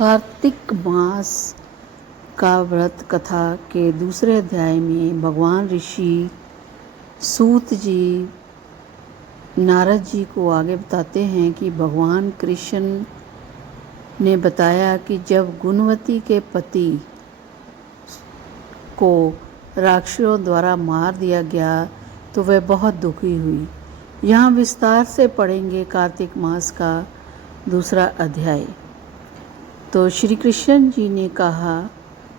कार्तिक मास का व्रत कथा के दूसरे अध्याय में भगवान ऋषि सूत जी नारद जी को आगे बताते हैं कि भगवान कृष्ण ने बताया कि जब गुणवती के पति को राक्षसों द्वारा मार दिया गया तो वह बहुत दुखी हुई। यहाँ विस्तार से पढ़ेंगे कार्तिक मास का दूसरा अध्याय। तो श्री कृष्ण जी ने कहा,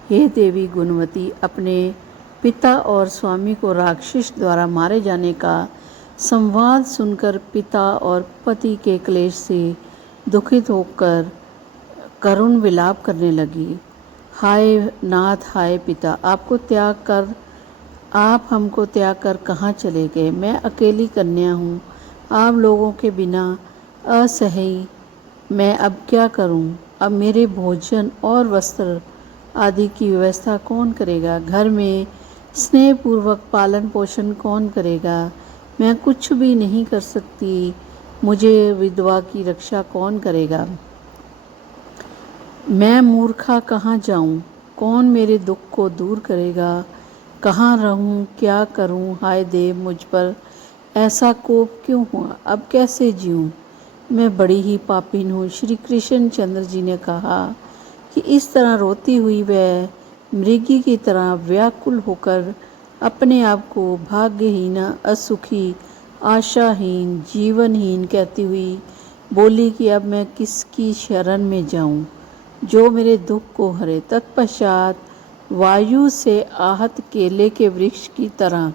हे देवी गुणवती, अपने पिता और स्वामी को राक्षस द्वारा मारे जाने का संवाद सुनकर पिता और पति के क्लेश से दुखित होकर करुण विलाप करने लगी। हाय नाथ, हाय पिता, आप हमको त्याग कर कहाँ चले गए? मैं अकेली कन्या हूँ, आप लोगों के बिना असह्य मैं अब क्या करूँ? अब मेरे भोजन और वस्त्र आदि की व्यवस्था कौन करेगा? घर में स्नेहपूर्वक पालन पोषण कौन करेगा? मैं कुछ भी नहीं कर सकती, मुझे विधवा की रक्षा कौन करेगा? मैं मूर्खा कहाँ जाऊँ? कौन मेरे दुख को दूर करेगा? कहाँ रहूँ? क्या करूँ? हाय देव, मुझ पर ऐसा कोप क्यों हुआ? अब कैसे जीऊँ? मैं बड़ी ही पापीन हूँ। श्री कृष्ण चंद्र जी ने कहा कि इस तरह रोती हुई वह मृगी की तरह व्याकुल होकर अपने आप को भाग्यहीना, असुखी, आशाहीन, जीवनहीन कहती हुई बोली कि अब मैं किसकी शरण में जाऊं जो मेरे दुख को हरे। तत्पश्चात वायु से आहत केले के वृक्ष की तरह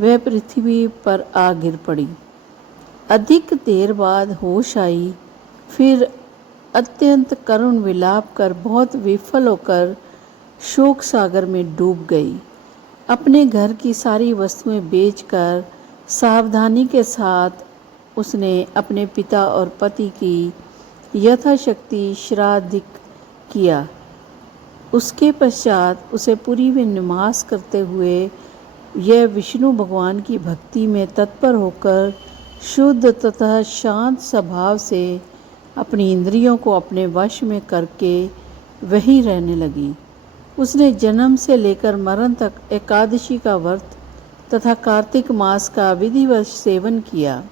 वह पृथ्वी पर आ गिर पड़ी। अधिक देर बाद होश आई, फिर अत्यंत करुण विलाप कर बहुत विफल होकर शोक सागर में डूब गई। अपने घर की सारी वस्तुएं बेचकर सावधानी के साथ उसने अपने पिता और पति की यथाशक्ति श्राद्ध किया। उसके पश्चात उसे पुरी में निवास करते हुए यह विष्णु भगवान की भक्ति में तत्पर होकर शुद्ध तथा शांत स्वभाव से अपनी इंद्रियों को अपने वश में करके वहीं रहने लगी। उसने जन्म से लेकर मरण तक एकादशी का व्रत तथा कार्तिक मास का विधिवत सेवन किया।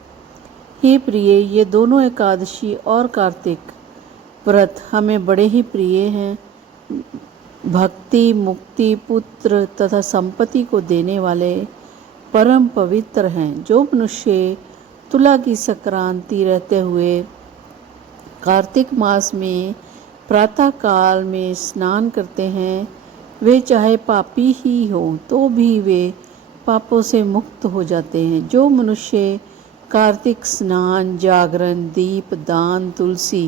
हे प्रिय, ये दोनों एकादशी और कार्तिक व्रत हमें बड़े ही प्रिय हैं। भक्ति, मुक्ति, पुत्र तथा संपत्ति को देने वाले परम पवित्र हैं। जो मनुष्य तुला की संक्रांति रहते हुए कार्तिक मास में प्रातः काल में स्नान करते हैं, वे चाहे पापी ही हो तो भी वे पापों से मुक्त हो जाते हैं। जो मनुष्य कार्तिक स्नान, जागरण, दीप दान, तुलसी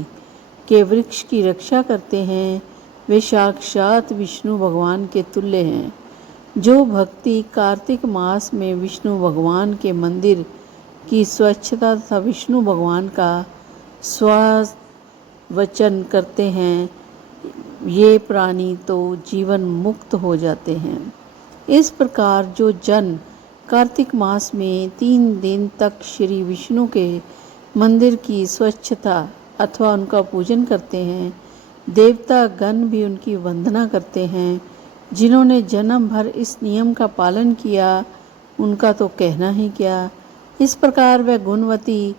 के वृक्ष की रक्षा करते हैं, वे साक्षात विष्णु भगवान के तुल्य हैं। जो भक्ति कार्तिक मास में विष्णु भगवान के मंदिर की स्वच्छता तथा विष्णु भगवान का वचन करते हैं, ये प्राणी तो जीवन मुक्त हो जाते हैं। इस प्रकार जो जन कार्तिक मास में 3 दिन तक श्री विष्णु के मंदिर की स्वच्छता अथवा उनका पूजन करते हैं, देवता गण भी उनकी वंदना करते हैं। जिन्होंने जन्म भर इस नियम का पालन किया, उनका तो कहना ही क्या। इस प्रकार वह गुणवती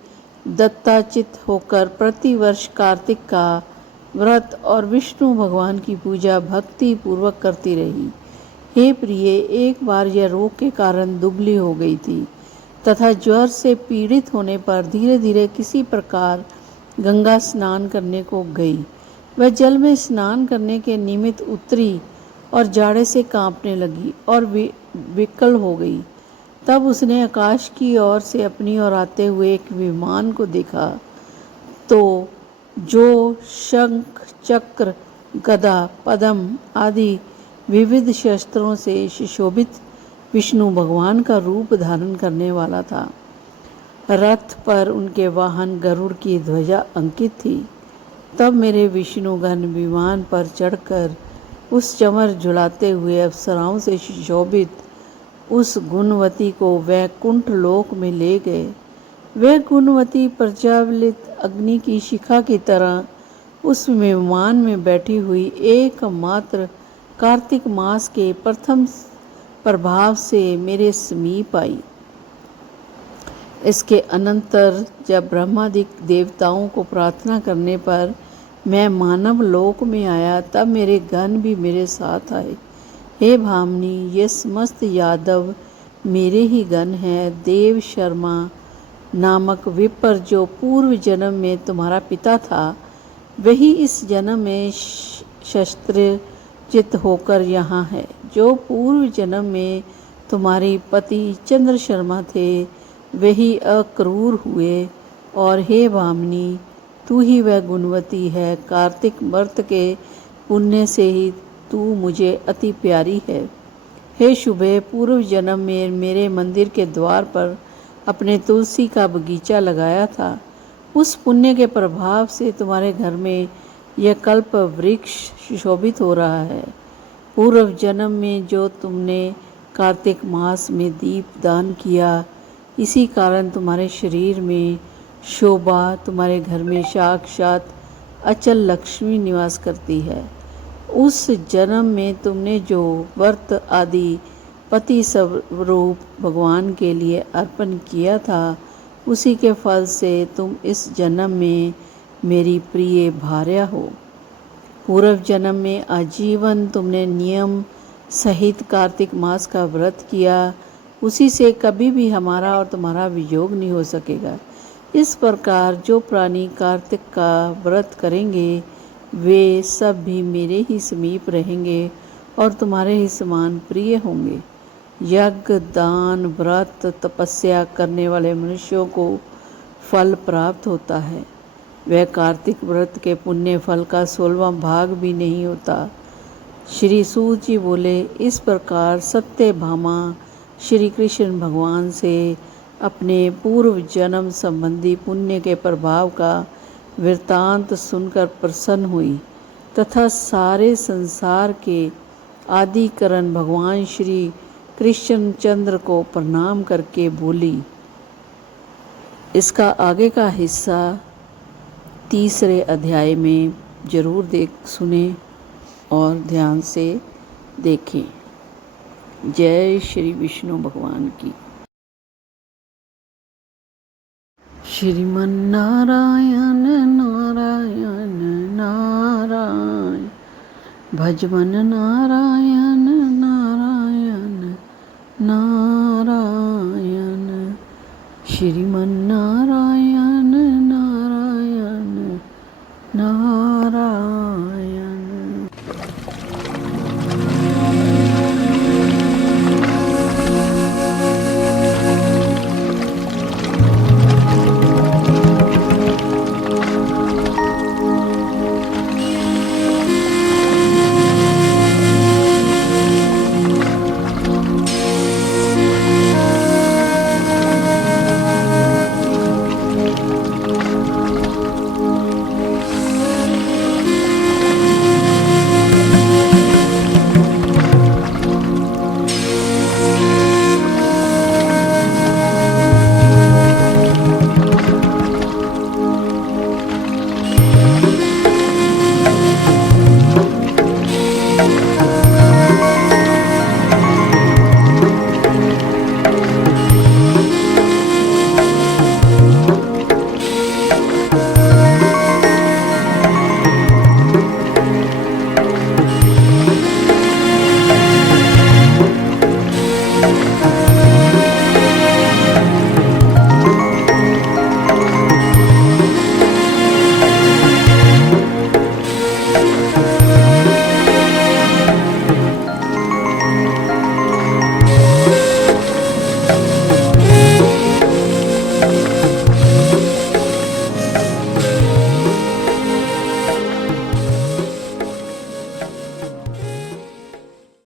दत्ताचित होकर प्रतिवर्ष कार्तिक का व्रत और विष्णु भगवान की पूजा भक्ति पूर्वक करती रही। हे प्रिय, एक बार यह रोग के कारण दुबली हो गई थी तथा ज्वर से पीड़ित होने पर धीरे धीरे किसी प्रकार गंगा स्नान करने को गई। वह जल में स्नान करने के निमित्त उतरी और जाड़े से कांपने लगी और विकल हो गई। तब उसने आकाश की ओर से अपनी ओर आते हुए एक विमान को देखा, तो जो शंख, चक्र, गदा, पद्म आदि विविध शस्त्रों से सुशोभित विष्णु भगवान का रूप धारण करने वाला था। रथ पर उनके वाहन गरुड़ की ध्वजा अंकित थी। तब मेरे विष्णुगण विमान पर चढ़कर उस चमर झुलाते हुए अप्सराओं से सुशोभित उस गुणवती को वैकुंठ लोक में ले गए। वह गुणवती प्रज्वलित अग्नि की शिखा की तरह उस विमान में बैठी हुई एकमात्र कार्तिक मास के प्रथम प्रभाव से मेरे समीप आई। इसके अनंतर जब ब्रह्मादि देवताओं को प्रार्थना करने पर मैं मानव लोक में आया, तब मेरे गण भी मेरे साथ आए। हे भामिनी, ये समस्त यादव मेरे ही गण हैं। देव शर्मा नामक विपर जो पूर्व जन्म में तुम्हारा पिता था, वही इस जन्म में शस्त्रचित होकर यहाँ है। जो पूर्व जन्म में तुम्हारी पति चंद्र शर्मा थे, वही अक्रूर हुए। और हे भामिनी, तू ही वह गुणवती है। कार्तिक व्रत के पुण्य से ही तू मुझे अति प्यारी है। हे शुभे, पूर्व जन्म में मेरे मंदिर के द्वार पर अपने तुलसी का बगीचा लगाया था। उस पुण्य के प्रभाव से तुम्हारे घर में यह कल्प वृक्ष सुशोभित हो रहा है। पूर्व जन्म में जो तुमने कार्तिक मास में दीप दान किया, इसी कारण तुम्हारे शरीर में शोभा, तुम्हारे घर में साक्षात अचल लक्ष्मी निवास करती है। उस जन्म में तुमने जो व्रत आदि पति स्वरूप भगवान के लिए अर्पण किया था, उसी के फल से तुम इस जन्म में मेरी प्रिय भार्या हो। पूर्व जन्म में आजीवन तुमने नियम सहित कार्तिक मास का व्रत किया, उसी से कभी भी हमारा और तुम्हारा वियोग नहीं हो सकेगा। इस प्रकार जो प्राणी कार्तिक का व्रत करेंगे, वे सब भी मेरे ही समीप रहेंगे और तुम्हारे ही समान प्रिय होंगे। यज्ञ, दान, व्रत, तपस्या करने वाले मनुष्यों को फल प्राप्त होता है। वह कार्तिक व्रत के पुण्य फल का 16वां भाग भी नहीं होता। श्री सूत जी बोले, इस प्रकार सत्यभामा श्री कृष्ण भगवान से अपने पूर्व जन्म संबंधी पुण्य के प्रभाव का वृत्तांत सुनकर प्रसन्न हुई तथा सारे संसार के आदिकरण भगवान श्री कृष्णचंद्र को प्रणाम करके बोली। इसका आगे का हिस्सा 3 अध्याय में जरूर सुने और ध्यान से देखें। जय श्री विष्णु भगवान की। श्रीमन नारायण नारायण नारायण, भजमन नारायण नारायण नारायण, श्रीमन नारायण नारायण नारायण।